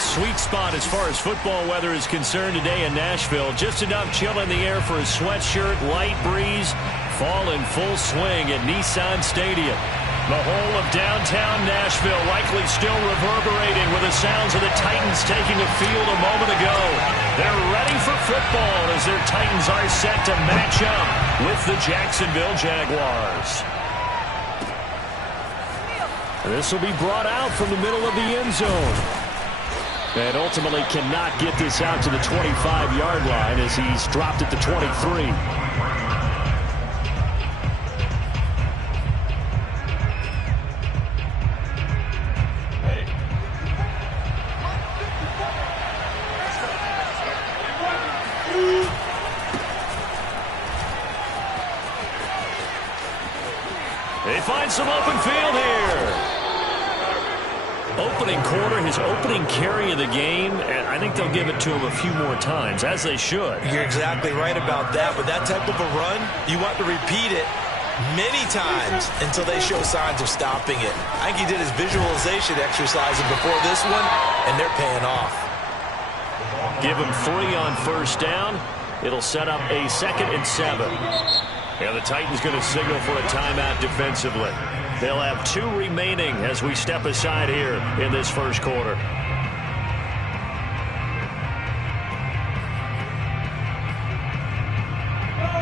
sweet spot as far as football weather is concerned today in Nashville. Just enough chill in the air for a sweatshirt, light breeze, fall in full swing at Nissan Stadium. The whole of downtown Nashville likely still reverberating with the sounds of the Titans taking the field a moment ago. They're ready for football as their Titans are set to match up with the Jacksonville Jaguars. This will be brought out from the middle of the end zone. And ultimately cannot get this out to the 25-yard line as he's dropped at the 23. They find some open field here. Opening quarter, his opening carry of the game, and I think they'll give it to him a few more times, as they should. You're exactly right about that. With that type of a run, you want to repeat it many times until they show signs of stopping it. I think he did his visualization exercises before this one, and they're paying off. Give him 3 on first down. It'll set up a 2nd and 7. Yeah, the Titans going to signal for a timeout defensively. They'll have 2 remaining as we step aside here in this first quarter.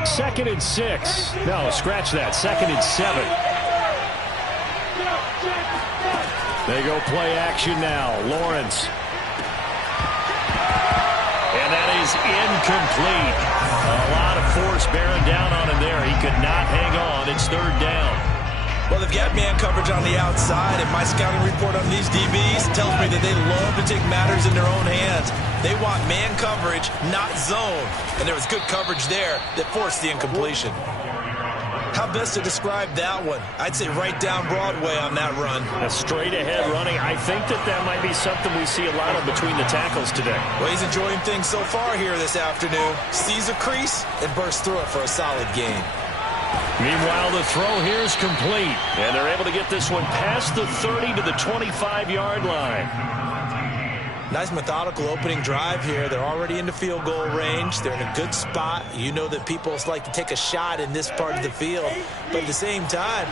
Second and 6. No, scratch that. 2nd and 7. They go play action now. Lawrence. And that is incomplete. A lot of force bearing down on him there. He could not hang on. It's 3rd down. Well, they've got man coverage on the outside, and my scouting report on these DBs tells me that they love to take matters in their own hands. They want man coverage, not zone. And there was good coverage there that forced the incompletion. How best to describe that one? I'd say right down Broadway on that run. A straight-ahead running. I think that might be something we see a lot of between the tackles today. Well, he's enjoying things so far here this afternoon. Sees a crease and bursts through it for a solid gain. Meanwhile, the throw here is complete, and they're able to get this one past the 30 to the 25-yard line. Nice methodical opening drive here. They're already into field goal range. They're in a good spot. You know that people like to take a shot in this part of the field. But at the same time,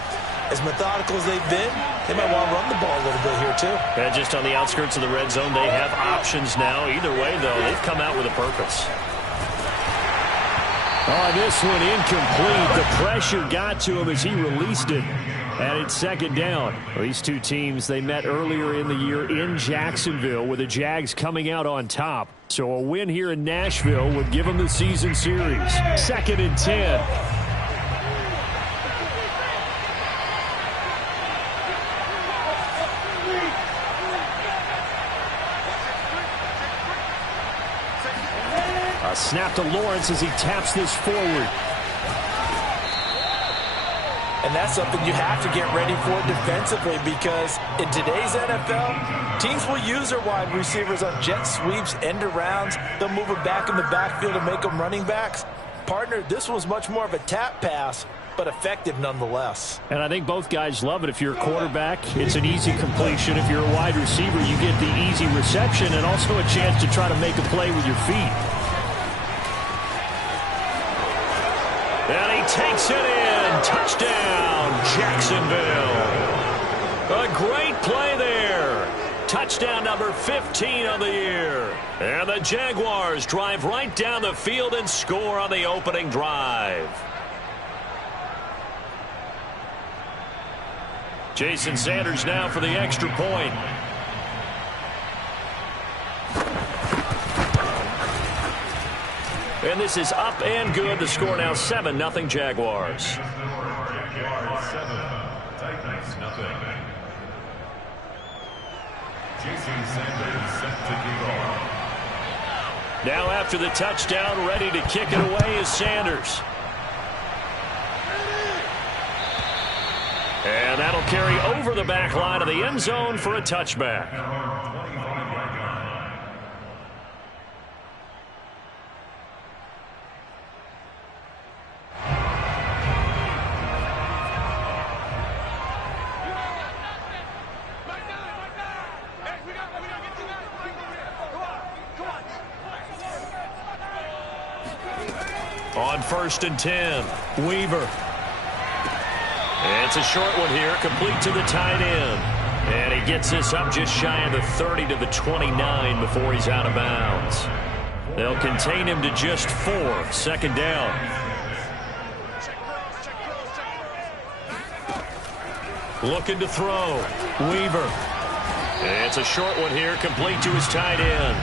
as methodical as they've been, they might want to run the ball a little bit here too. Yeah, just on the outskirts of the red zone, they have options now. Either way, though, they've come out with a purpose. Oh, this one incomplete. The pressure got to him as he released it. And it's 2nd down. Well, these two teams, they met earlier in the year in Jacksonville with the Jags coming out on top. So a win here in Nashville would give them the season series. 2nd and 10. A snap to Lawrence as he taps this forward. And that's something you have to get ready for defensively, because in today's NFL, teams will use their wide receivers on jet sweeps, end arounds. They'll move them back in the backfield and make them running backs. Partner, this was much more of a tap pass, but effective nonetheless. And I think both guys love it. If you're a quarterback, it's an easy completion. If you're a wide receiver, you get the easy reception and also a chance to try to make a play with your feet. And he takes it in. Touchdown, Jacksonville. A great play there. Touchdown number 15 on the year. And the Jaguars drive right down the field and score on the opening drive. Jason Sanders now for the extra point. And this is up and good. The score now 7-0 Jaguars. 7, Titans nothing. Jason Sanders set to kick off. Now after the touchdown, ready to kick it away is Sanders. And that'll carry over the back line of the end zone for a touchback. On 1st and 10, Weaver. It's a short one here, complete to the tight end. And he gets this up just shy of the 30 to the 29 before he's out of bounds. They'll contain him to just 4, 2nd down. Looking to throw, Weaver. It's a short one here, complete to his tight end.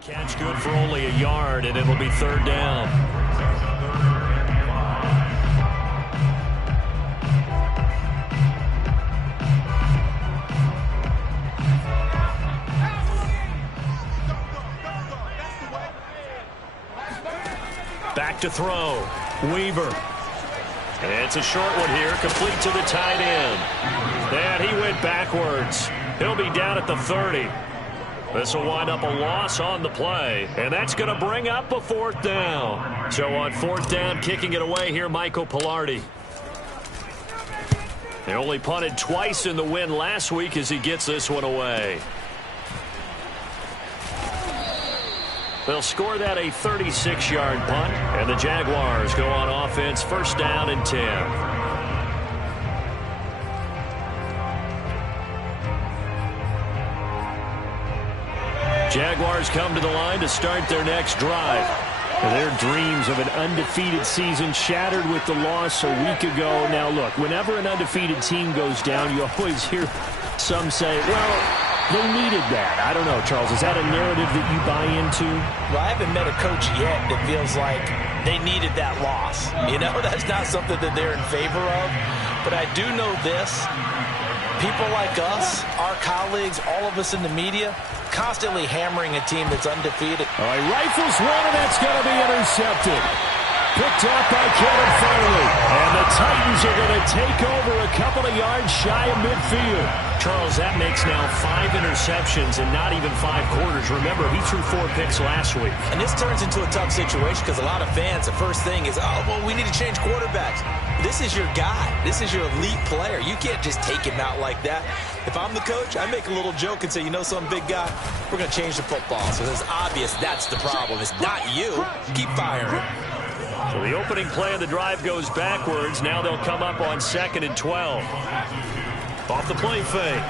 Catch good for only a yard, and it'll be 3rd down. Back to throw, Weaver. It's a short one here, complete to the tight end. And he went backwards. He'll be down at the 30. This will wind up a loss on the play, and that's going to bring up a 4th down. So on 4th down, kicking it away here, Michael Pilardi. They only punted twice in the win last week as he gets this one away. They'll score that a 36-yard punt, and the Jaguars go on offense 1st down and 10. Jaguars come to the line to start their next drive. Their dreams of an undefeated season shattered with the loss a week ago. Now, look, whenever an undefeated team goes down, you always hear some say, well, they needed that. I don't know, Charles. Is that a narrative that you buy into? Well, I haven't met a coach yet that feels like they needed that loss. You know, that's not something that they're in favor of. But I do know this. People like us, our colleagues, all of us in the media, constantly hammering a team that's undefeated. All right, rifles one, and that's going to be intercepted. Picked up by Kevin Farley. And the Titans are going to take over a couple of yards shy of midfield. Charles, that makes now 5 interceptions and not even 5 quarters. Remember, he threw 4 picks last week. And this turns into a tough situation because a lot of fans, the first thing is, oh, well, we need to change quarterbacks. This is your guy. This is your elite player. You can't just take him out like that. If I'm the coach, I make a little joke and say, you know something, big guy, we're going to change the football. So it's obvious that's the problem. It's not you. Keep firing. So the opening play of the drive goes backwards. Now they'll come up on 2nd and 12. Off the play fake,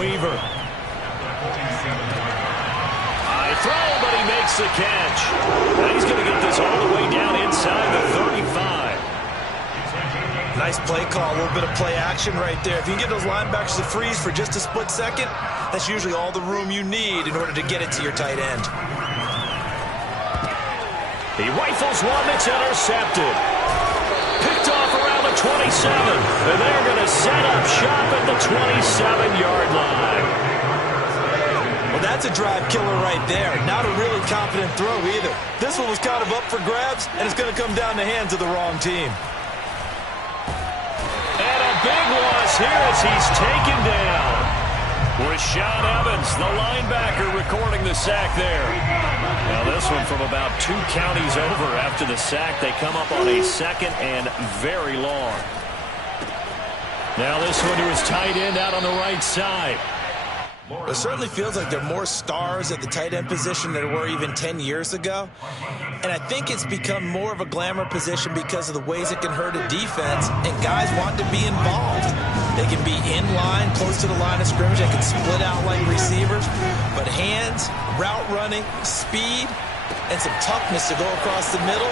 Weaver. High throw, but he makes the catch. Now he's going to get this all the way down inside the 35. Nice play call, a little bit of play action right there. If you can get those linebackers to freeze for just a split second, that's usually all the room you need in order to get it to your tight end. He rifles one that's intercepted. Picked off around the 27. And they're going to set up shop at the 27-yard line. Well, that's a drive killer right there. Not a really confident throw either. This one was kind of up for grabs, and it's going to come down the hands of the wrong team. And a big loss here as he's taken down. Rashaan Evans, the linebacker, recording the sack there. Now this one from about 2 counties over after the sack. They come up on a 2nd and very long. Now this one to his tight end out on the right side. It certainly feels like there are more stars at the tight end position than there were even 10 years ago. And I think it's become more of a glamour position because of the ways it can hurt a defense, and guys want to be involved. They can be in line, close to the line of scrimmage. They can split out like receivers. But hands, route running, speed, and some toughness to go across the middle,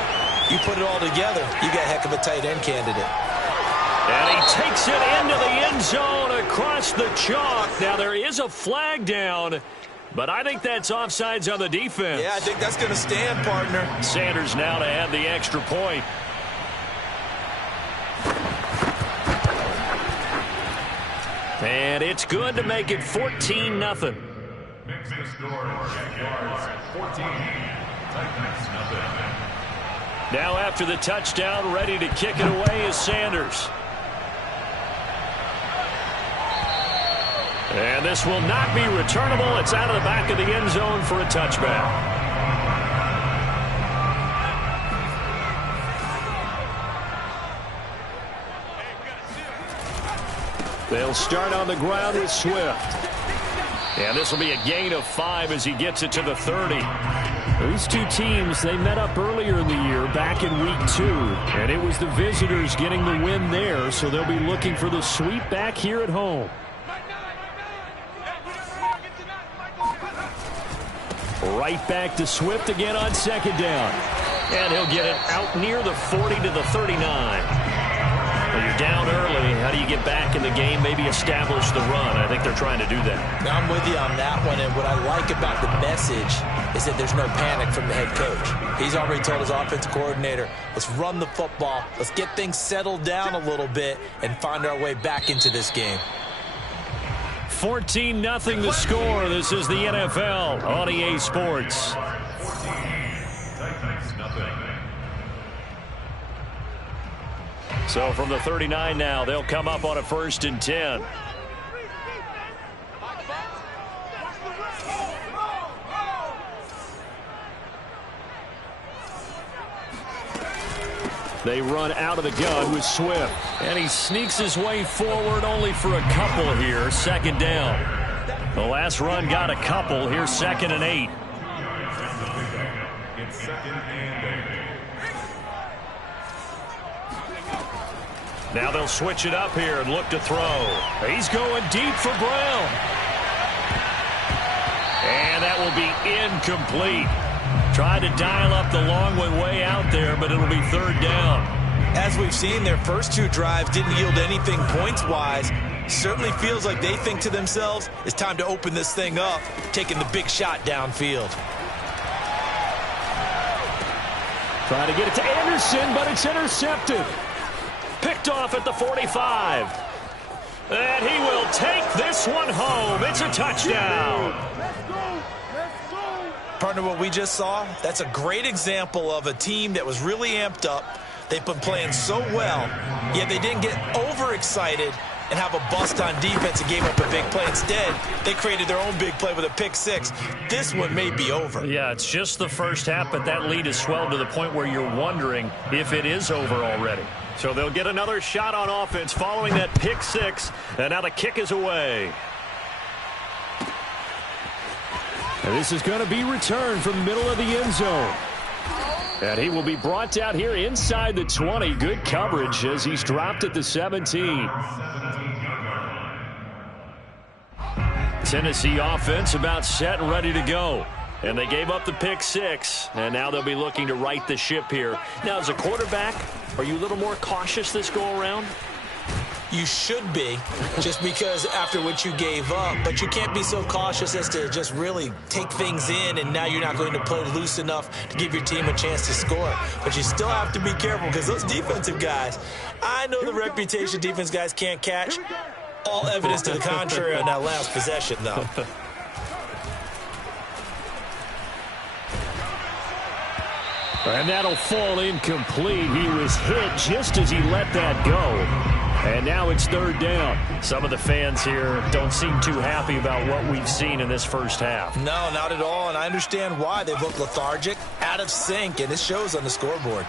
you put it all together, you got a heck of a tight end candidate. And he takes it into the end zone across the chalk. Now there is a flag down, but I think that's offsides on the defense. Yeah, I think that's going to stand, partner. Sanders now to add the extra point. And it's good to make it 14-0. Makes the score. Jaguars 14. Titans 0. Now after the touchdown, ready to kick it away is Sanders. And this will not be returnable. It's out of the back of the end zone for a touchback. They'll start on the ground with Swift. And this will be a gain of 5 as he gets it to the 30. These two teams, they met up earlier in the year back in week 2. And it was the visitors getting the win there, so they'll be looking for the sweep back here at home. Right back to Swift again on second down. And he'll get it out near the 40 to the 39. Well, you're down early. How do you get back in the game, maybe establish the run? I think they're trying to do that. I'm with you on that one, and what I like about the message is that there's no panic from the head coach. He's already told his offensive coordinator, let's run the football, let's get things settled down a little bit and find our way back into this game. 14-0 the score. This is the NFL on EA Sports. So from the 39 now, they'll come up on a 1st and 10. They run out of the gun with Swift. And he sneaks his way forward only for a couple here. 2nd down. The last run got a couple. Here's 2nd and 8. It's 2nd and 8. Now they'll switch it up here and look to throw. He's going deep for Brown. And that will be incomplete. Tried to dial up the long way out there, but it'll be 3rd down. As we've seen, their first 2 drives didn't yield anything points-wise. Certainly feels like they think to themselves, it's time to open this thing up, taking the big shot downfield. Trying to get it to Anderson, but it's intercepted. Picked off at the 45. And he will take this one home. It's a touchdown. Partner, what we just saw, that's a great example of a team that was really amped up. They've been playing so well, yet they didn't get overexcited and have a bust on defense and gave up a big play. Instead, they created their own big play with a pick 6. This one may be over. Yeah, it's just the first half, but that lead has swelled to the point where you're wondering if it is over already. So they'll get another shot on offense following that pick 6, and now the kick is away. And this is going to be returned from the middle of the end zone. And he will be brought down here inside the 20. Good coverage as he's dropped at the 17. Tennessee offense about set and ready to go. And they gave up the pick 6, and now they'll be looking to right the ship here. Now, as a quarterback, are you a little more cautious this go-around? You should be, just because after what you gave up. But you can't be so cautious as to just really take things in, and now you're not going to play loose enough to give your team a chance to score. But you still have to be careful because those defensive guys, I know the reputation defense guys can't catch. All evidence to the contrary on that last possession, though. And that'll fall incomplete. He was hit just as he let that go. And now it's 3rd down. Some of the fans here don't seem too happy about what we've seen in this first half. No, not at all, and I understand why. They look lethargic, out of sync, and it shows on the scoreboard.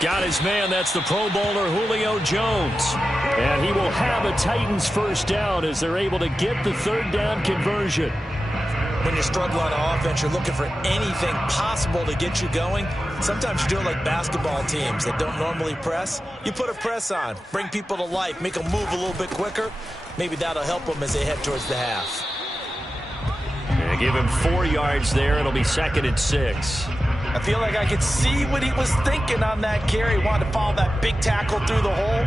Got his man. That's the Pro Bowler Julio Jones. And he will have a Titans 1st down as they're able to get the 3rd down conversion. When you're struggling on offense, you're looking for anything possible to get you going. Sometimes you do it like basketball teams that don't normally press. You put a press on, bring people to life, make them move a little bit quicker. Maybe that'll help them as they head towards the half. And give him 4 yards there. It'll be 2nd and 6. I feel like I could see what he was thinking on that carry. He wanted to follow that big tackle through the hole.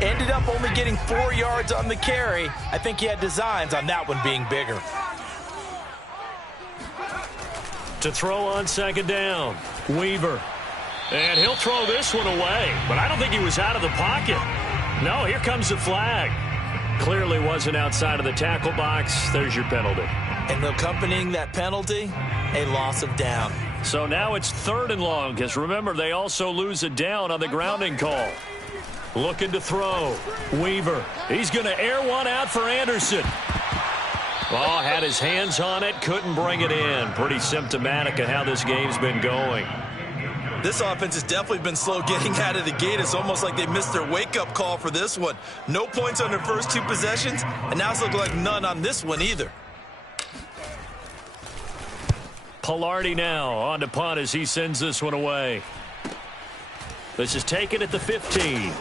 Ended up only getting 4 yards on the carry. I think he had designs on that one being bigger. To throw on 2nd down, Weaver. And he'll throw this one away, but I don't think he was out of the pocket. No, here comes the flag. Clearly wasn't outside of the tackle box. There's your penalty. And accompanying that penalty, a loss of down. So now it's 3rd and long, because remember, they also lose a down on the grounding call. Looking to throw. Weaver. He's going to air one out for Anderson. Oh, had his hands on it, couldn't bring it in. Pretty symptomatic of how this game's been going. This offense has definitely been slow getting out of the gate. It's almost like they missed their wake-up call for this one. No points on their first 2 possessions, and now it's looking like none on this one either. Pilardi now on to punt as he sends this one away. This is taken at the 15.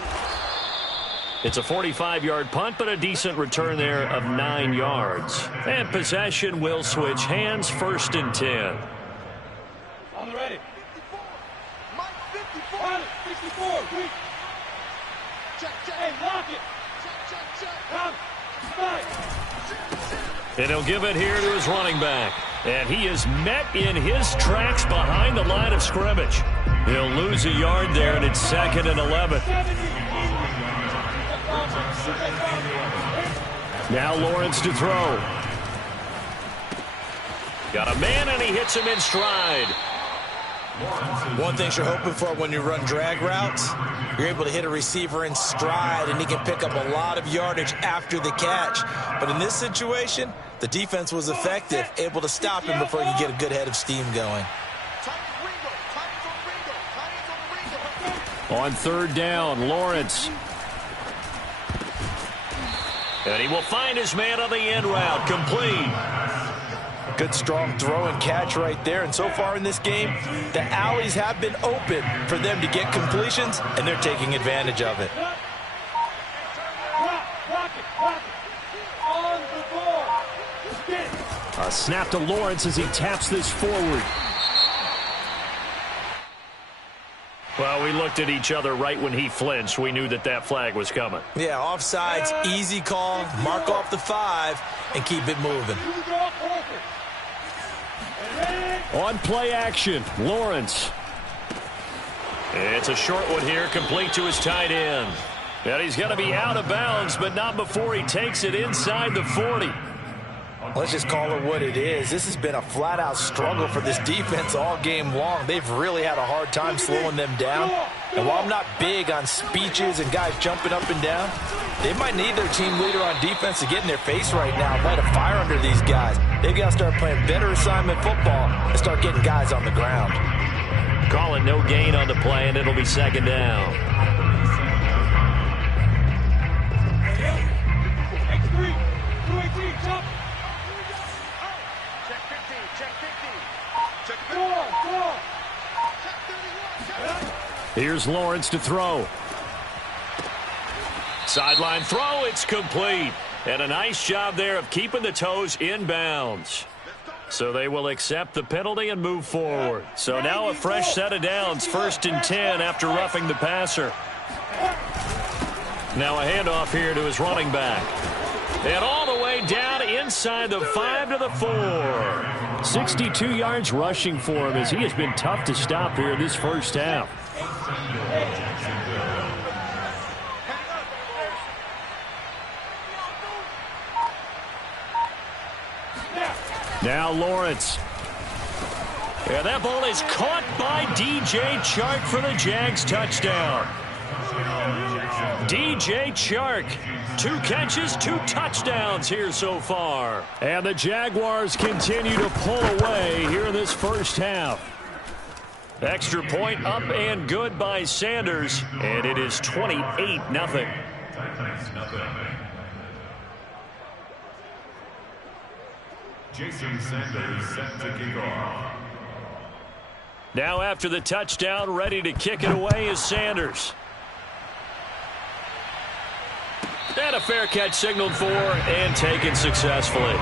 It's a 45-yard punt, but a decent return there of 9 yards. And possession will switch hands, 1st and 10. On the ready. 54. Check. Hey, lock it. Check. And he'll give it here to his running back. And he is met in his tracks behind the line of scrimmage. He'll lose a yard there, and it's 2nd and 11. Now Lawrence to throw. Got a man, and he hits him in stride. One thing you're hoping for when you run drag routes, you're able to hit a receiver in stride, and he can pick up a lot of yardage after the catch. But in this situation, the defense was effective, able to stop him before he could get a good head of steam going. On 3rd down, Lawrence. And he will find his man on the end route, complete. Good, strong throw and catch right there. And so far in this game, the alleys have been open for them to get completions, and they're taking advantage of it. A snap to Lawrence as he taps this forward. Well, we looked at each other right when he flinched. We knew that that flag was coming. Yeah, offsides, easy call, mark off the 5, and keep it moving. On play action, Lawrence. It's a short one here, complete to his tight end. And he's going to be out of bounds, but not before he takes it inside the 40. Let's just call it what it is. This has been a flat-out struggle for this defense all game long. They've really had a hard time slowing them down. And while I'm not big on speeches and guys jumping up and down, they might need their team leader on defense to get in their face right now and light a fire under these guys. They've got to start playing better assignment football and start getting guys on the ground. Calling no gain on the play, and it'll be 2nd down. Here's Lawrence to throw. Sideline throw, it's complete. And a nice job there of keeping the toes in bounds. So they will accept the penalty and move forward. So now a fresh set of downs, 1st and 10 after roughing the passer. Now a handoff here to his running back. And all the way down inside the 5 to the 4. 62 yards rushing for him as he has been tough to stop here in this first half. Now Lawrence. And that ball is caught by DJ Chark for the Jags touchdown. DJ Chark, 2 catches, 2 touchdowns here so far. And the Jaguars continue to pull away here in this first half. Extra point up and good by Sanders, and it is 28-0. Jason Sanders set to kick off. Now after the touchdown, ready to kick it away is Sanders. And a fair catch signaled for and taken successfully.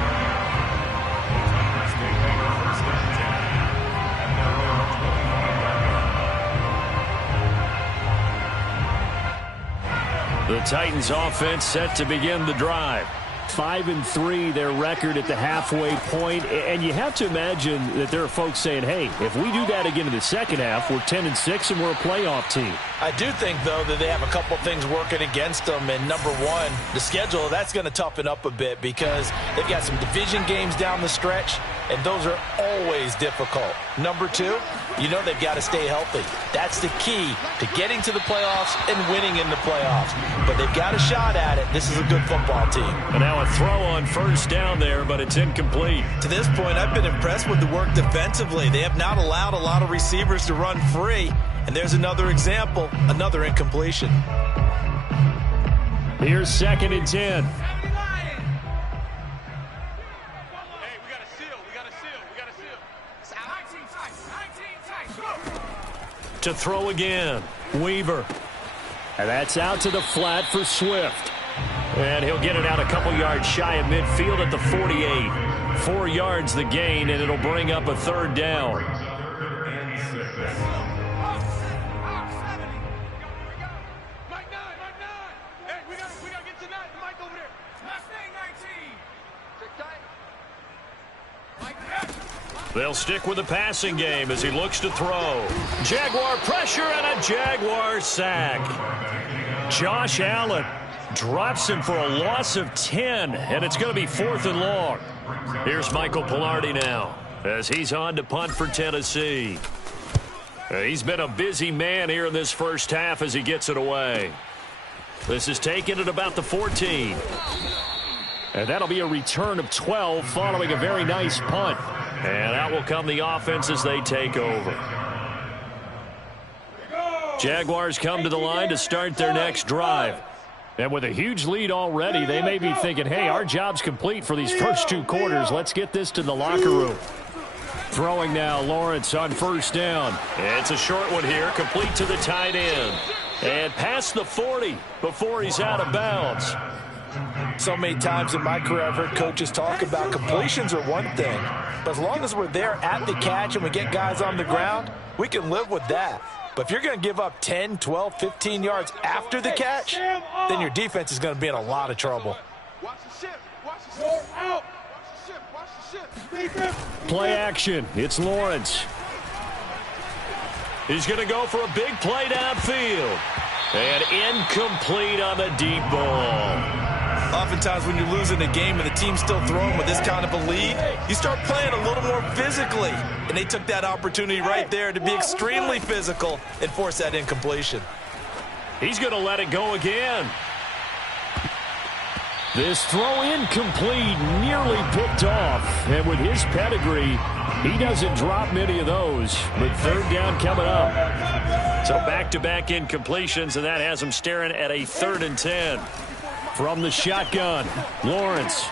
The Titans offense set to begin the drive. 5-3 their record at the halfway point, and you have to imagine that there are folks saying, hey, if we do that again in the second half, we're 10-6 and we're a playoff team. I do think, though, that they have a couple things working against them, and number one, the schedule, that's going to toughen up a bit because they've got some division games down the stretch, and those are always difficult. Number two, You know they've got to stay healthy. That's the key to getting to the playoffs and winning in the playoffs. But they've got a shot at it. This is a good football team. And now a throw on first down there, but it's incomplete. To this point, I've been impressed with the work defensively. They have not allowed a lot of receivers to run free. And there's another example, another incompletion. Here's 2nd and 10. To throw again, Weaver. And that's out to the flat for Swift. And he'll get it out a couple yards shy of midfield at the 48. 4 yards the gain, and it'll bring up a 3rd down. They'll stick with the passing game as he looks to throw. Jaguar pressure and a Jaguar sack. Josh Allen drops him for a loss of 10, and it's going to be 4th and long. Here's Michael Pilardi now as he's on to punt for Tennessee. He's been a busy man here in this first half as he gets it away. This is taken at about the 14. And that'll be a return of 12 following a very nice punt. And out will come the offense as they take over. Jaguars come to the line to start their next drive. And with a huge lead already, they may be thinking, hey, our job's complete for these first 2 quarters. Let's get this to the locker room. Throwing now, Lawrence on first down. It's a short one here, complete to the tight end. And past the 40 before he's out of bounds. So many times in my career I've heard coaches talk about completions are one thing, but as long as we're there at the catch and we get guys on the ground, we can live with that. But if you're going to give up 10, 12, 15 yards after the catch, then your defense is going to be in a lot of trouble. Play action. It's Lawrence. He's going to go for a big play downfield. And incomplete on the deep ball. Oftentimes when you're losing a game and the team's still throwing with this kind of a lead, you start playing a little more physically. And they took that opportunity right there to be extremely physical and force that incompletion. He's going to let it go again. This throw incomplete, nearly picked off. And with his pedigree, he doesn't drop many of those. But 3rd down coming up. So back-to-back incompletions, and that has him staring at a 3rd and 10. From the shotgun, Lawrence.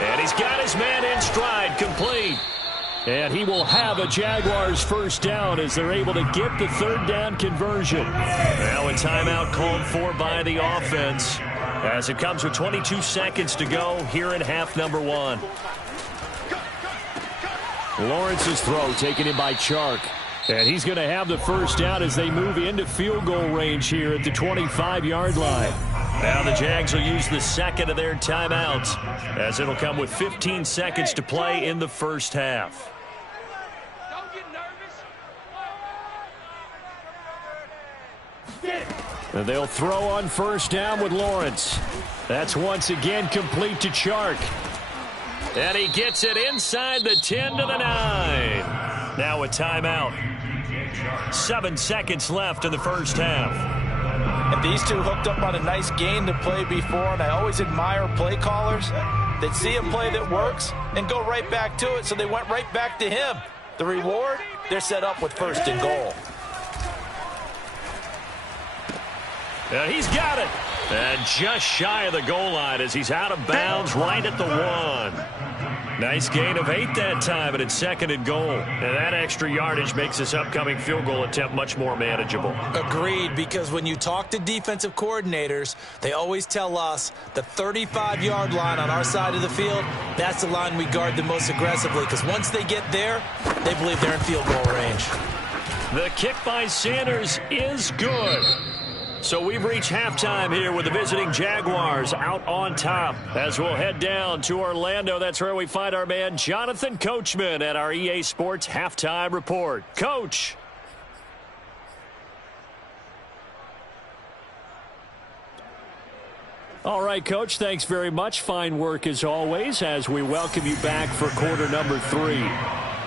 And he's got his man in stride, complete. And he will have a Jaguars first down as they're able to get the 3rd down conversion. Now a timeout called for by the offense as it comes with 22 seconds to go here in half number 1. Lawrence's throw taken in by Chark. And he's going to have the first down as they move into field goal range here at the 25-yard line. Now the Jags will use the 2nd of their timeouts as it'll come with 15 seconds to play in the first half. Don't get nervous. And they'll throw on first down with Lawrence. That's once again complete to Chark. And he gets it inside the 10 to the 9. Now a timeout. 7 seconds left in the first half. And these two hooked up on a nice game to play before, and I always admire play callers that see a play that works and go right back to it, so they went right back to him. The reward, they're set up with 1st and goal. And he's got it. And just shy of the goal line as he's out of bounds right at the 1. Nice gain of 8 that time, and it's 2nd and goal. And that extra yardage makes this upcoming field goal attempt much more manageable. Agreed, because when you talk to defensive coordinators, they always tell us the 35-yard line on our side of the field, that's the line we guard the most aggressively, because once they get there, they believe they're in field goal range. The kick by Sanders is good. So we've reached halftime here with the visiting Jaguars out on top. As we'll head down to Orlando, that's where we find our man Jonathan Coachman at our EA Sports Halftime Report. Coach. All right, Coach, thanks very much. Fine work as always as we welcome you back for quarter number 3.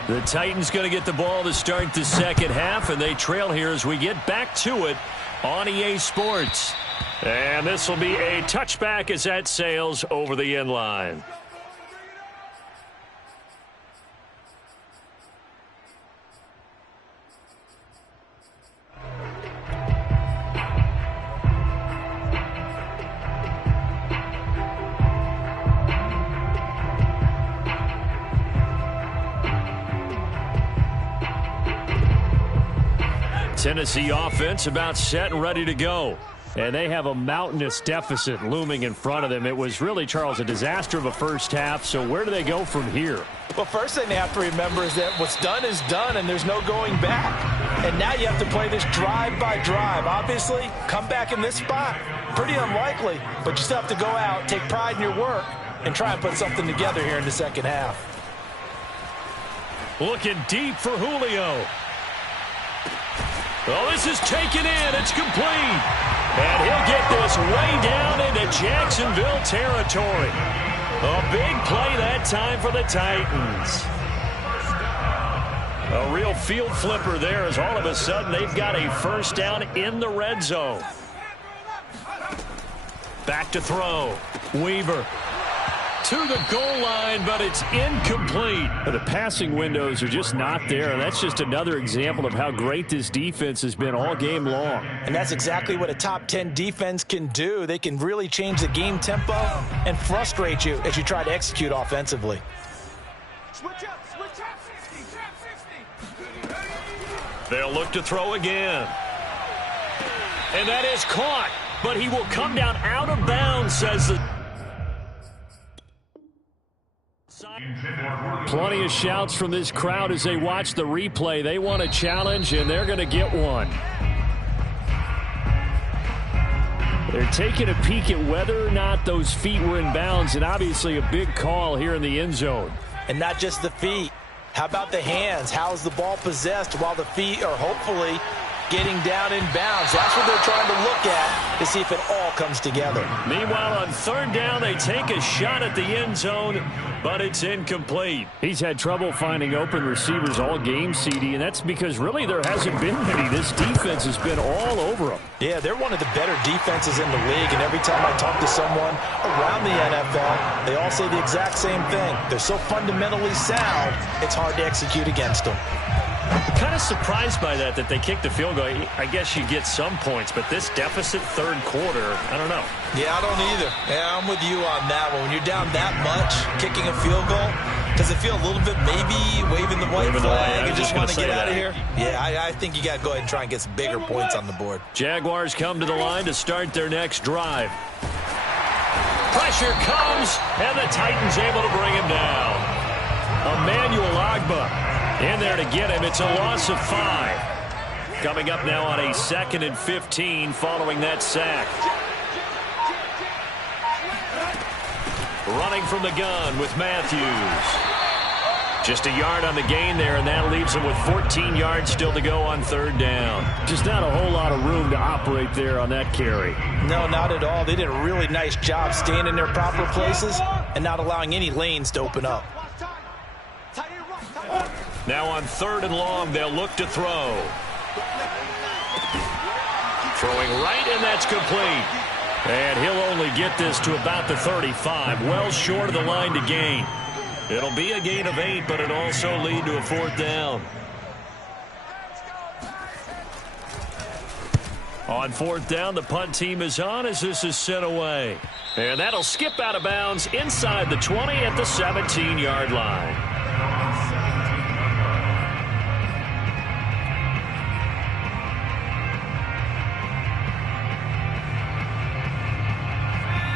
The Titans going to get the ball to start the second half, and they trail here as we get back to it on EA Sports. And this will be a touchback as that sails over the end line. Tennessee offense about set and ready to go. And they have a mountainous deficit looming in front of them. It was really, Charles, a disaster of a first half. So where do they go from here? Well, first thing they have to remember is that what's done is done, and there's no going back. And now you have to play this drive by drive. Obviously, come back in this spot, pretty unlikely. But you still have to go out, take pride in your work, and try and put something together here in the second half. Looking deep for Julio. Well, this is taken in. It's complete. And he'll get this way down into Jacksonville territory. A big play that time for the Titans. A real field flipper there as all of a sudden they've got a first down in the red zone. Back to throw. Weaver to the goal line, but it's incomplete. The passing windows are just not there, and that's just another example of how great this defense has been all game long. And that's exactly what a top 10 defense can do. They can really change the game tempo and frustrate you as you try to execute offensively. Switch up, switch up. 50. They'll look to throw again. And that is caught, but he will come down out of bounds, says the... Plenty of shouts from this crowd as they watch the replay. They want a challenge, and they're going to get one. They're taking a peek at whether or not those feet were in bounds, and obviously a big call here in the end zone. And not just the feet. How about the hands? How is the ball possessed while the feet are hopefully getting down in bounds? That's what they're trying to look at to see if it all comes together. Meanwhile, on third down, they take a shot at the end zone, but it's incomplete. He's had trouble finding open receivers all game, CD, and that's because really there hasn't been many. This defense has been all over them. Yeah, they're one of the better defenses in the league, and every time I talk to someone around the NFL, they all say the exact same thing. They're so fundamentally sound, it's hard to execute against them. I'm kind of surprised by that they kicked the field goal. I guess you get some points, but this deficit third quarter, I don't know. Yeah, I don't either. Yeah, I'm with you on that one. When you're down that much, kicking a field goal, does it feel a little bit maybe waving the white flag and just want to get out of here? Yeah, I think you got to go ahead and try and get some bigger points on the board. Jaguars come to the line to start their next drive. Pressure comes, and the Titans able to bring him down. Emmanuel Ogbah in there to get him. It's a loss of 5. Coming up now on a 2nd and 15 following that sack. Running from the gun with Matthews. Just a yard on the gain there, and that leaves him with 14 yards still to go on third down. Just not a whole lot of room to operate there on that carry. No, not at all. They did a really nice job staying in their proper places and not allowing any lanes to open up. Now on third and long, they'll look to throw. Throwing right, and that's complete. And he'll only get this to about the 35, well short of the line to gain. It'll be a gain of 8, but it'll also lead to a 4th down. On 4th down, the punt team is on as this is sent away. And that'll skip out of bounds inside the 20 at the 17-yard line.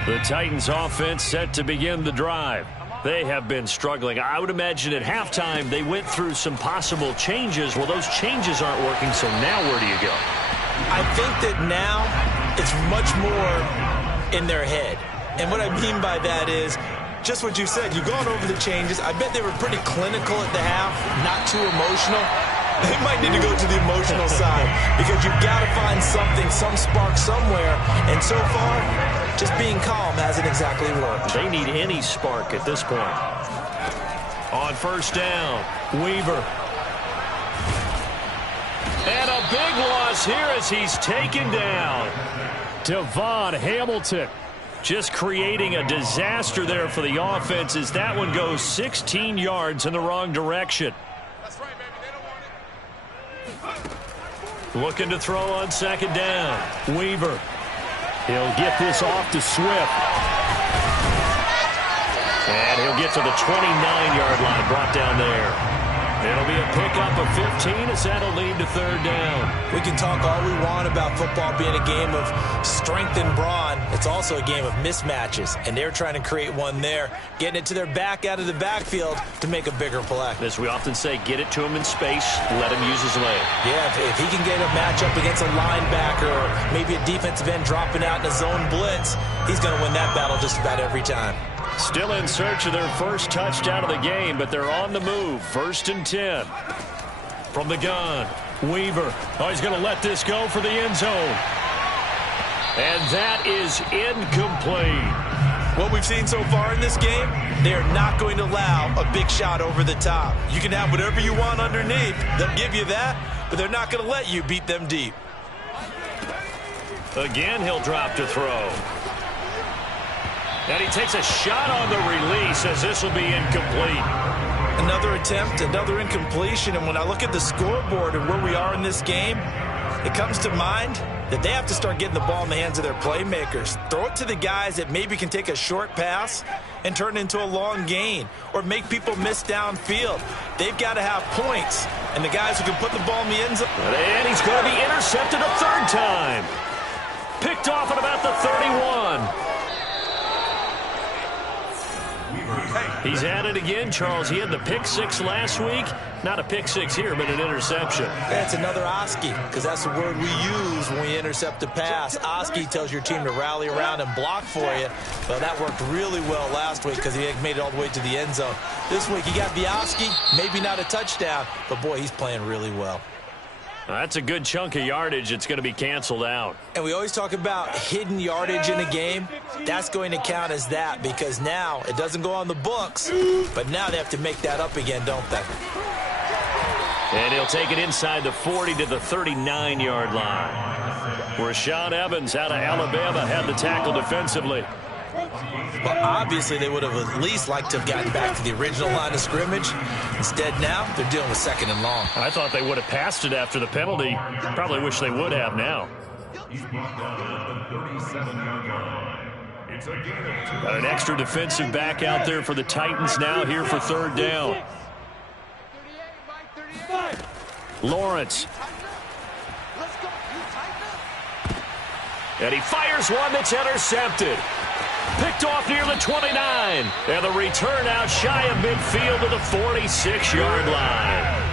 The Titans offense set to begin the drive. They have been struggling. I would imagine at halftime they went through some possible changes. Well, those changes aren't working, so now where do you go? I think that now it's much more in their head. And what I mean by that is just what you said. You've gone over the changes. I bet they were pretty clinical at the half, not too emotional. They might need to go to the emotional side because you've got to find something, some spark somewhere. And so far, just being calm hasn't exactly worked. They need any spark at this point. On first down, Weaver. And a big loss here as he's taken down. Devon Hamilton just creating a disaster there for the offense as that one goes 16 yards in the wrong direction. That's right, baby. They don't want it. Looking to throw on second down. Weaver. He'll get this off to Swift. And he'll get to the 29-yard line, brought down there. It'll be a pickup of 15 as that'll lead to third down. We can talk all we want about football being a game of strength and brawn. It's also a game of mismatches, and they're trying to create one there, getting it to their back out of the backfield to make a bigger play. As we often say, get it to him in space, let him use his leg. Yeah, if he can get a matchup against a linebacker or maybe a defensive end dropping out in a zone blitz, he's going to win that battle just about every time. Still in search of their first touchdown of the game, but they're on the move. 1st and 10. From the gun, Weaver. Oh, he's going to let this go for the end zone. And that is incomplete. What we've seen so far in this game, they are not going to allow a big shot over the top. You can have whatever you want underneath. They'll give you that, but they're not going to let you beat them deep. Again, he'll drop to throw. And he takes a shot on the release as this will be incomplete. Another attempt, another incompletion. And when I look at the scoreboard and where we are in this game, it comes to mind that they have to start getting the ball in the hands of their playmakers. Throw it to the guys that maybe can take a short pass and turn it into a long gain or make people miss downfield. They've got to have points. And the guys who can put the ball in the end zone. And he's going to be intercepted a third time. Picked off at about the 31. He's at it again, Charles. He had the pick six last week. Not a pick six here, but an interception. That's another Oski, because that's the word we use when we intercept a pass. Oski tells your team to rally around and block for you. Well, that worked really well last week because he made it all the way to the end zone. This week he got the Oski, maybe not a touchdown, but boy, he's playing really well. That's a good chunk of yardage. It's going to be canceled out. And we always talk about hidden yardage in a game. That's going to count as that because now it doesn't go on the books, but now they have to make that up again, don't they? And he'll take it inside the 40 to the 39-yard line. Rashaan Evans out of Alabama had the tackle defensively. Well, obviously they would have at least liked to have gotten back to the original line of scrimmage. Instead now they're dealing with 2nd and long. I thought they would have passed it after the penalty. Probably wish they would have now. Got an extra defensive back out there for the Titans now here for third down. Lawrence. And he fires one that's intercepted. Picked off near the 29. And the return out shy of midfield to the 46-yard line.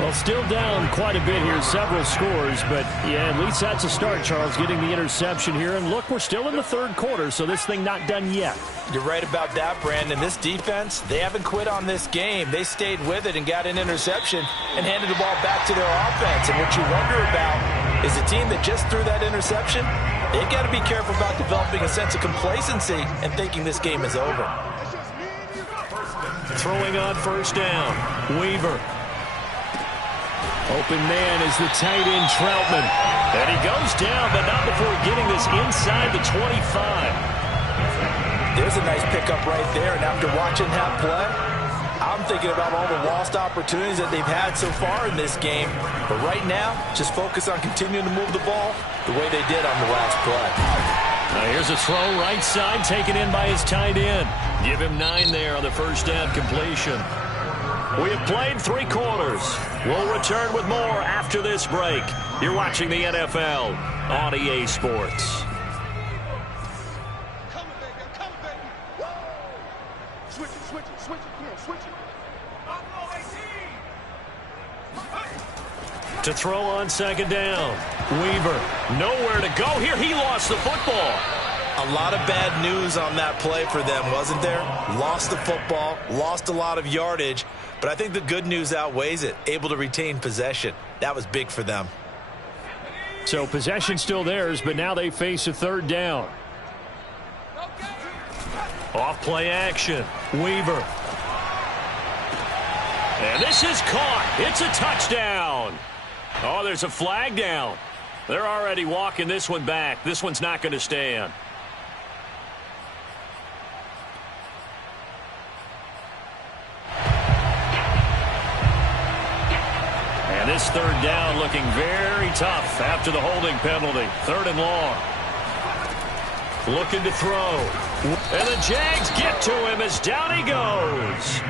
Well, still down quite a bit here, several scores, but yeah, at least that's a start, Charles, getting the interception here. And look, we're still in the third quarter, so this thing not done yet. You're right about that, Brandon. This defense, they haven't quit on this game. They stayed with it and got an interception and handed the ball back to their offense. And what you wonder about is the team that just threw that interception, they've got to be careful about developing a sense of complacency and thinking this game is over. Throwing on first down, Weaver. Open man is the tight end, Troutman. And he goes down, but not before getting this inside the 25. There's a nice pickup right there, and after watching that play, I'm thinking about all the lost opportunities that they've had so far in this game. But right now, just focus on continuing to move the ball the way they did on the last play. Now here's a throw right side taken in by his tight end. Give him 9 there on the first down completion. We have played 3 quarters. We'll return with more after this break. You're watching the NFL on EA Sports. To throw on second down. Weaver, nowhere to go here. He lost the football. A lot of bad news on that play for them, wasn't there? Lost the football, lost a lot of yardage, but I think the good news outweighs it. Able to retain possession. That was big for them. So possession still theirs, but now they face a third down. Off play action. Weaver. And this is caught. It's a touchdown. Oh, there's a flag down. They're already walking this one back. This one's not going to stand. And this third down looking very tough after the holding penalty. 3rd and long. Looking to throw. And the Jags get to him as down he goes.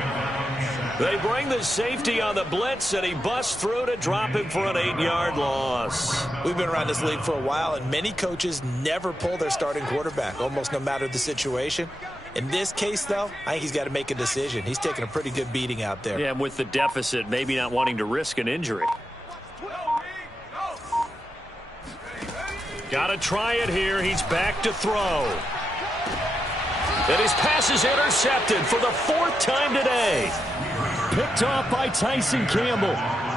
They bring the safety on the blitz, and he busts through to drop him for an 8-yard loss. We've been around this league for a while, and many coaches never pull their starting quarterback, almost no matter the situation. In this case, though, I think he's got to make a decision. He's taking a pretty good beating out there. Yeah, and with the deficit, maybe not wanting to risk an injury. Got to try it here. He's back to throw. And his pass is intercepted for the 4th time today. Picked off by Tyson Campbell.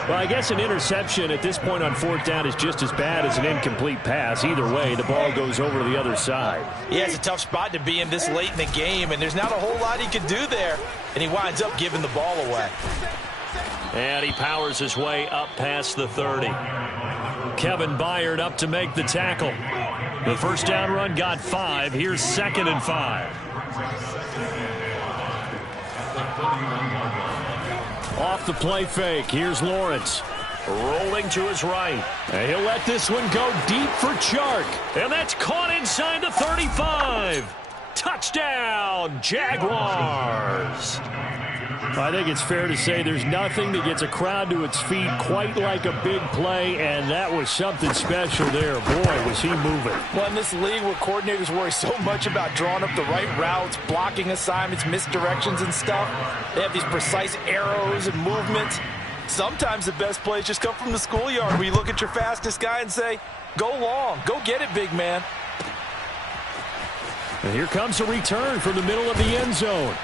Well, I guess an interception at this point on 4th down is just as bad as an incomplete pass. Either way, the ball goes over to the other side. Yeah, it's a tough spot to be in this late in the game, and there's not a whole lot he can do there. And he winds up giving the ball away. And he powers his way up past the 30. Kevin Byard up to make the tackle. The first down run got 5. Here's 2nd and 5. Off the play fake. Here's Lawrence. Rolling to his right. And he'll let this one go deep for Chark. And that's caught inside the 35. Touchdown, Jaguars. I think it's fair to say there's nothing that gets a crowd to its feet quite like a big play, and that was something special there. Boy, was he moving. Well, in this league where coordinators worry so much about drawing up the right routes, blocking assignments, misdirections and stuff, they have these precise arrows and movements. Sometimes the best plays just come from the schoolyard where you look at your fastest guy and say, go long, go get it, big man. And here comes a return from the middle of the end zone.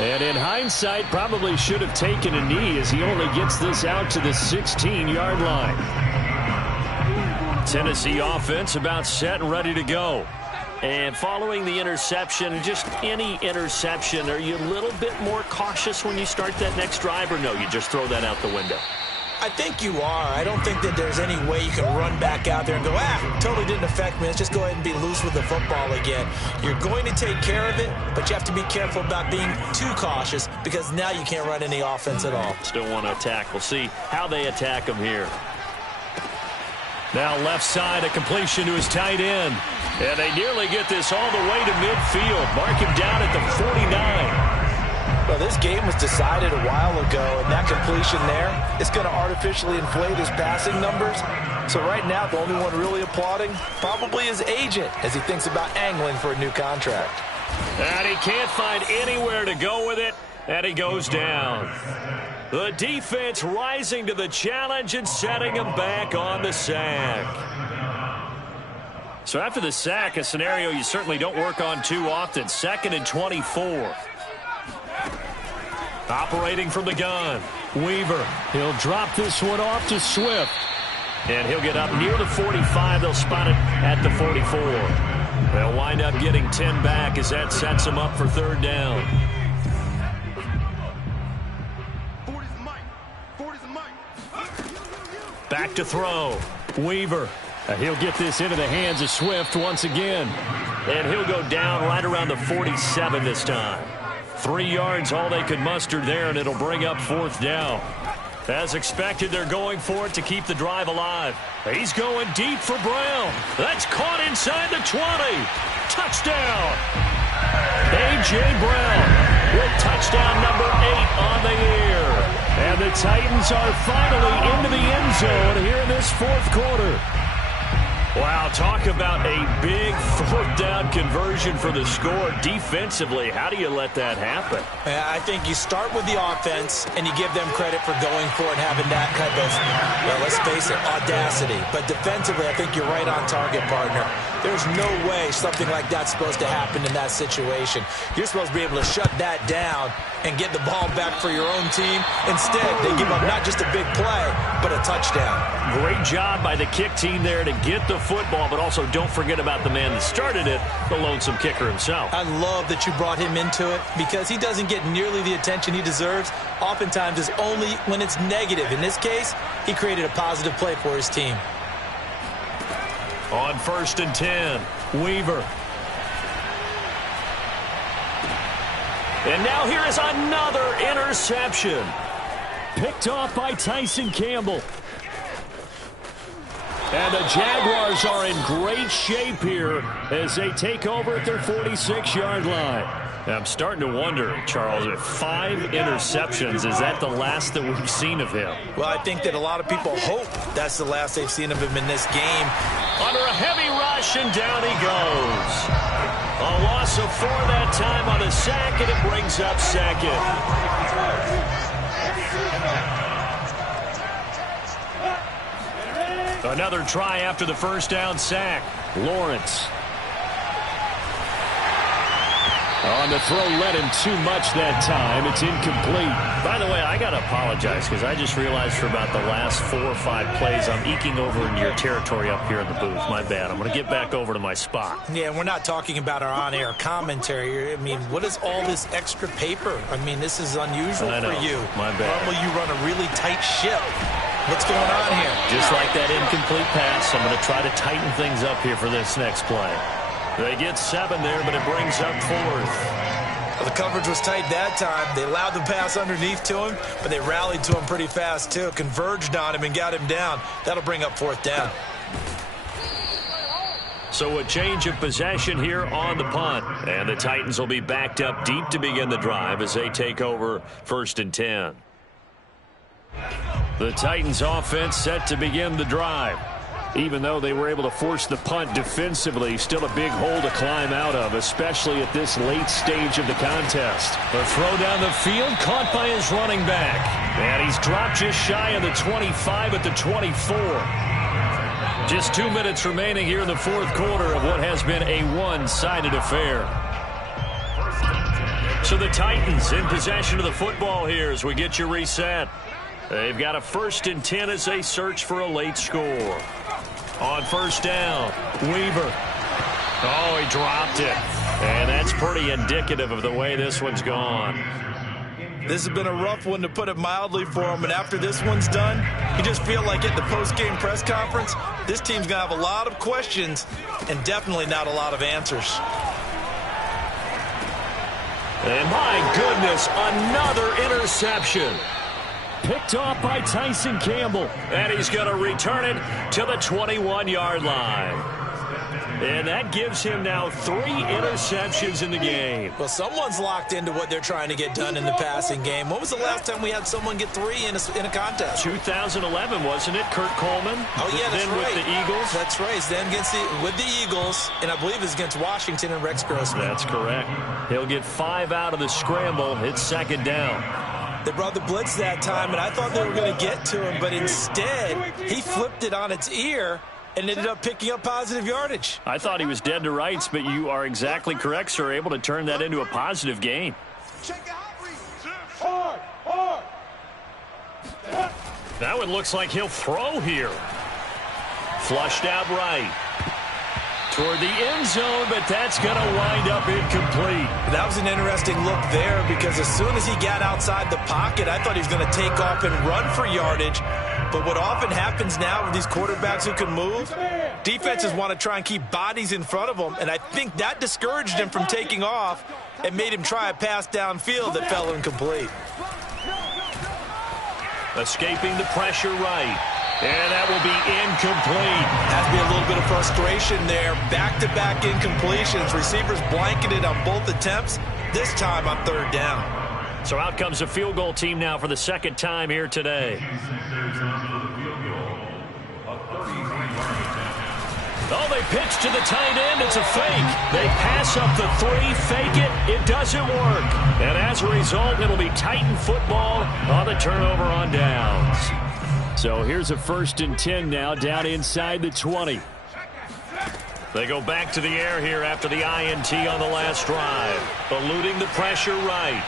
And in hindsight, probably should have taken a knee as he only gets this out to the 16-yard line. Tennessee offense about set and ready to go. And following the interception, just any interception, are you a little bit more cautious when you start that next drive, or no, you just throw that out the window? I think you are. I don't think that there's any way you can run back out there and go, totally didn't affect me. Let's just go ahead and be loose with the football again. You're going to take care of it, but you have to be careful about being too cautious because now you can't run any offense at all. Still want to attack. We'll see how they attack him here. Now left side, a completion to his tight end. And they nearly get this all the way to midfield. Mark him down at the 49. Well, this game was decided a while ago, and that completion there is going to artificially inflate his passing numbers. So right now, the only one really applauding probably his agent as he thinks about angling for a new contract. And he can't find anywhere to go with it, and he goes down. The defense rising to the challenge and setting him back on the sack. So after the sack, a scenario you certainly don't work on too often. 2nd and 24. Operating from the gun. Weaver. He'll drop this one off to Swift. And he'll get up near the 45. They'll spot it at the 44. They'll wind up getting 10 back as that sets them up for 3rd down. Back to throw. Weaver. He'll get this into the hands of Swift once again. And he'll go down right around the 47 this time. 3 yards, all they could muster there, and it'll bring up 4th down. As expected, they're going for it to keep the drive alive. He's going deep for Brown. That's caught inside the 20. Touchdown. A.J. Brown with touchdown number 8 on the year. And the Titans are finally into the end zone here in this 4th quarter. Wow, talk about a big 4th down conversion for the score. Defensively, how do you let that happen? I think you start with the offense, and you give them credit for going for it and having that kind of, well, let's face it, audacity. But defensively, I think you're right on target, partner. There's no way something like that's supposed to happen in that situation. You're supposed to be able to shut that down and get the ball back for your own team. Instead, they give up not just a big play, but a touchdown. Great job by the kick team there to get the football, but also don't forget about the man that started it, the lonesome kicker himself. I love that you brought him into it because he doesn't get nearly the attention he deserves. Oftentimes, it's only when it's negative. In this case, he created a positive play for his team. On 1st and 10, Weaver. And now here is another interception. Picked off by Tyson Campbell. And the Jaguars are in great shape here as they take over at their 46-yard line. I'm starting to wonder, Charles, if 5 interceptions, is that the last that we've seen of him? Well, I think that a lot of people hope that's the last they've seen of him in this game. Under a heavy rush, and down he goes. A loss of 4 that time on a sack, and it brings up second. Another try after the first down sack. Lawrence. On the throw, led him too much that time. It's incomplete. By the way, I got to apologize because I just realized for about the last 4 or 5 plays, I'm eking over into your territory up here in the booth. My bad. I'm going to get back over to my spot. Yeah, we're not talking about our on-air commentary. I mean, what is all this extra paper? I mean, this is unusual for you. My bad. Normally, you run a really tight ship. What's going on here? Just like that incomplete pass, I'm going to try to tighten things up here for this next play. They get 7 there, but it brings up 4th. Well, the coverage was tight that time. They allowed the pass underneath to him, but they rallied to him pretty fast, too. Converged on him and got him down. That'll bring up 4th down. So a change of possession here on the punt. And the Titans will be backed up deep to begin the drive as they take over 1st and 10. The Titans offense set to begin the drive. Even though they were able to force the punt defensively, still a big hole to climb out of, especially at this late stage of the contest. The throw down the field, caught by his running back. And he's dropped just shy of the 25 at the 24. Just 2 minutes remaining here in the 4th quarter of what has been a one-sided affair. So the Titans in possession of the football here as we get you reset. They've got a 1st and 10 as they search for a late score. On 1st down, Weaver. Oh, he dropped it. And that's pretty indicative of the way this one's gone. This has been a rough one, to put it mildly, for him. And after this one's done, you just feel like at the post-game press conference, this team's going to have a lot of questions and definitely not a lot of answers. And my goodness, another interception. Picked off by Tyson Campbell. And he's going to return it to the 21-yard line. And that gives him now 3 interceptions in the game. Well, someone's locked into what they're trying to get done in the passing game. When was the last time we had someone get 3 in a contest? 2011, wasn't it? Kurt Coleman. Oh, yeah, that's then right. with the Eagles. That's right. Then with the Eagles, and I believe it's against Washington and Rex Grossman. That's correct. He'll get 5 out of the scramble. It's 2nd down. They brought the blitz that time, and I thought they were going to get to him, but instead, he flipped it on its ear and ended up picking up positive yardage. I thought he was dead to rights, but you are exactly correct, sir. Able to turn that into a positive gain. That one looks like he'll throw here. Flushed out right. Toward the end zone, but that's going to wind up incomplete. That was an interesting look there because as soon as he got outside the pocket, I thought he was going to take off and run for yardage. But what often happens now with these quarterbacks who can move, defenses want to try and keep bodies in front of them, and I think that discouraged him from taking off and made him try a pass downfield that fell incomplete. Escaping the pressure right. And that will be incomplete. Has to be a little bit of frustration there. Back-to-back incompletions. Receivers blanketed on both attempts, this time on 3rd down. So out comes a field goal team now for the 2nd time here today. Oh, they pitch to the tight end. It's a fake. They pass up the 3, fake it. It doesn't work. And as a result, it'll be Titan football on the turnover on downs. So here's a 1st and 10 now, down inside the 20. They go back to the air here after the INT on the last drive. Eluding the pressure right.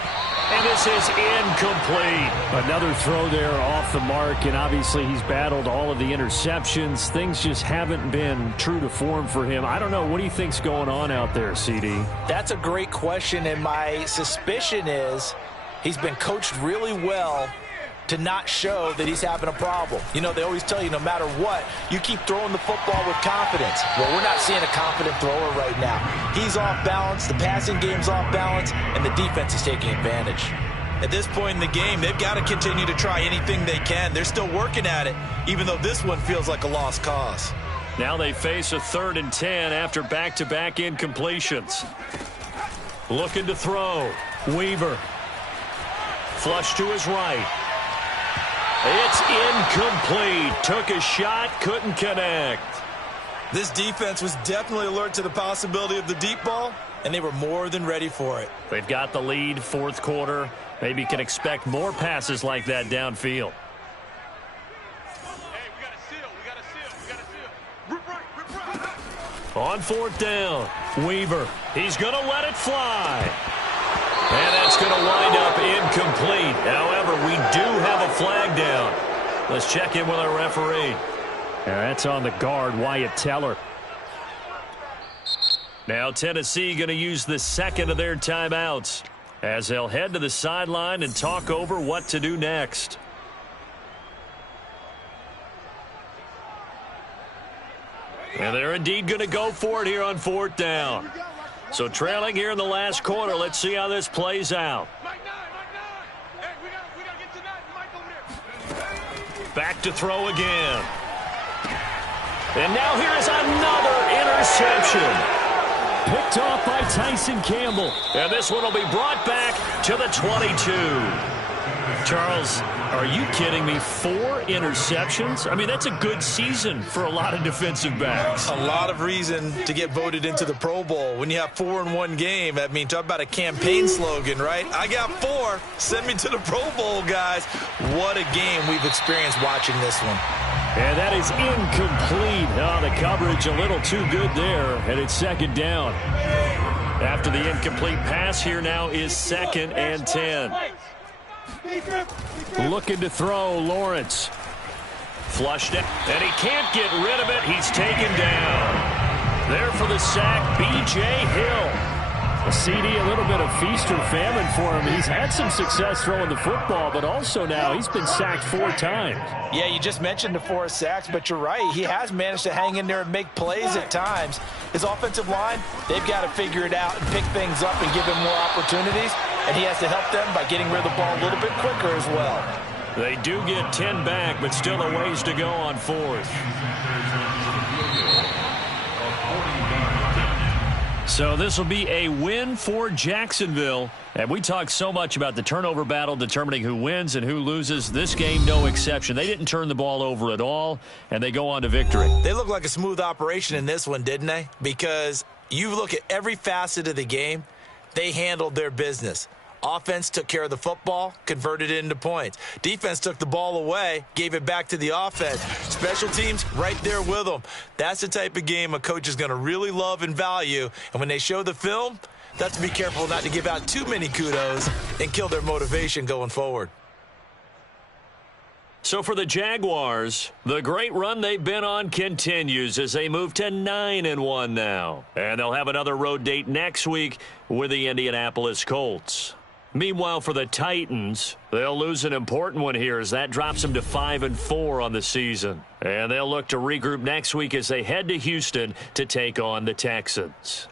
And this is incomplete. Another throw there off the mark, and obviously he's battled all of the interceptions. Things just haven't been true to form for him. I don't know. What do you think's going on out there, CD? That's a great question, and my suspicion is he's been coached really well to not show that he's having a problem. You know, they always tell you no matter what, you keep throwing the football with confidence. Well, we're not seeing a confident thrower right now. He's off balance, the passing game's off balance, and the defense is taking advantage. At this point in the game, they've got to continue to try anything they can. They're still working at it, even though this one feels like a lost cause. Now they face a 3rd and 10 after back-to-back incompletions. Looking to throw. Weaver. Flush to his right. It's incomplete. Took a shot, couldn't connect. This defense was definitely alert to the possibility of the deep ball, and they were more than ready for it. They've got the lead, 4th quarter. Maybe can expect more passes like that downfield. Hey, we got a seal. We got a seal. We got a seal. Rip right, rip right. On 4th down, Weaver. He's going to let it fly. And that's going to wind up incomplete. However, we do have a flag down. Let's check in with our referee. That's on the guard, Wyatt Teller. Now Tennessee going to use the 2nd of their timeouts as they'll head to the sideline and talk over what to do next. And they're indeed going to go for it here on 4th down. So trailing here in the last quarter, let's see how this plays out. Mike 9, Mike 9. Hey, we got to get to that. Mike over there. Back to throw again. And now here is another interception. Picked off by Tyson Campbell. And this one will be brought back to the 22. Charles, are you kidding me? 4 interceptions? I mean, that's a good season for a lot of defensive backs. A lot of reason to get voted into the Pro Bowl. When you have 4 in one game, I mean, talk about a campaign slogan, right? I got 4. Send me to the Pro Bowl, guys. What a game we've experienced watching this one. And that is incomplete. Oh, the coverage a little too good there, and it's 2nd down. After the incomplete pass, here now is 2nd and 10. Looking to throw, Lawrence. Flushed it, and he can't get rid of it. He's taken down. There for the sack, B.J. Hill. A CD, a little bit of feast or famine for him. He's had some success throwing the football, but also now he's been sacked 4 times. Yeah, you just mentioned the 4 sacks, but you're right. He has managed to hang in there and make plays at times. His offensive line, they've got to figure it out and pick things up and give him more opportunities, and he has to help them by getting rid of the ball a little bit quicker as well. They do get 10 back, but still a ways to go on 4th. So this will be a win for Jacksonville. And we talked so much about the turnover battle determining who wins and who loses. This game, no exception. They didn't turn the ball over at all, and they go on to victory. They look like a smooth operation in this one, didn't they? Because you look at every facet of the game, they handled their business. Offense took care of the football, converted it into points. Defense took the ball away, gave it back to the offense. Special teams right there with them. That's the type of game a coach is going to really love and value. And when they show the film, they have to be careful not to give out too many kudos and kill their motivation going forward. So for the Jaguars, the great run they've been on continues as they move to 9-1 now. And they'll have another road date next week with the Indianapolis Colts. Meanwhile, for the Titans, they'll lose an important one here as that drops them to 5-4 on the season. And they'll look to regroup next week as they head to Houston to take on the Texans.